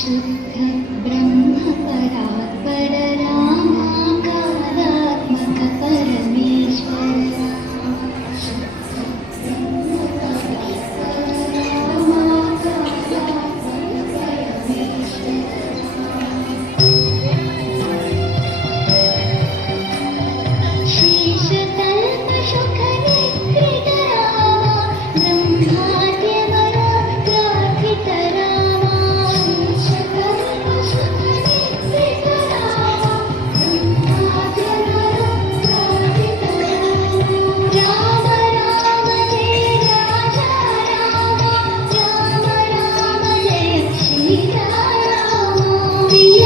शुद्ध ब्रह्म परात्पर रामाकारात्मक परमेश्वर शेषतल्प शुक निद्रित रामा ब्रह्माद्यवर प्रार्थित रामा शेषतल्प शुक निद्रित रामा ब्रह्माद्यवर प्रार्थित राम राम जय राजा राम राम राम जय श्री राम प्रिय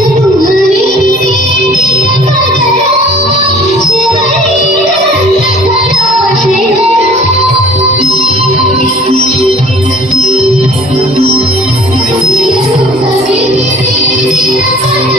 Thank you.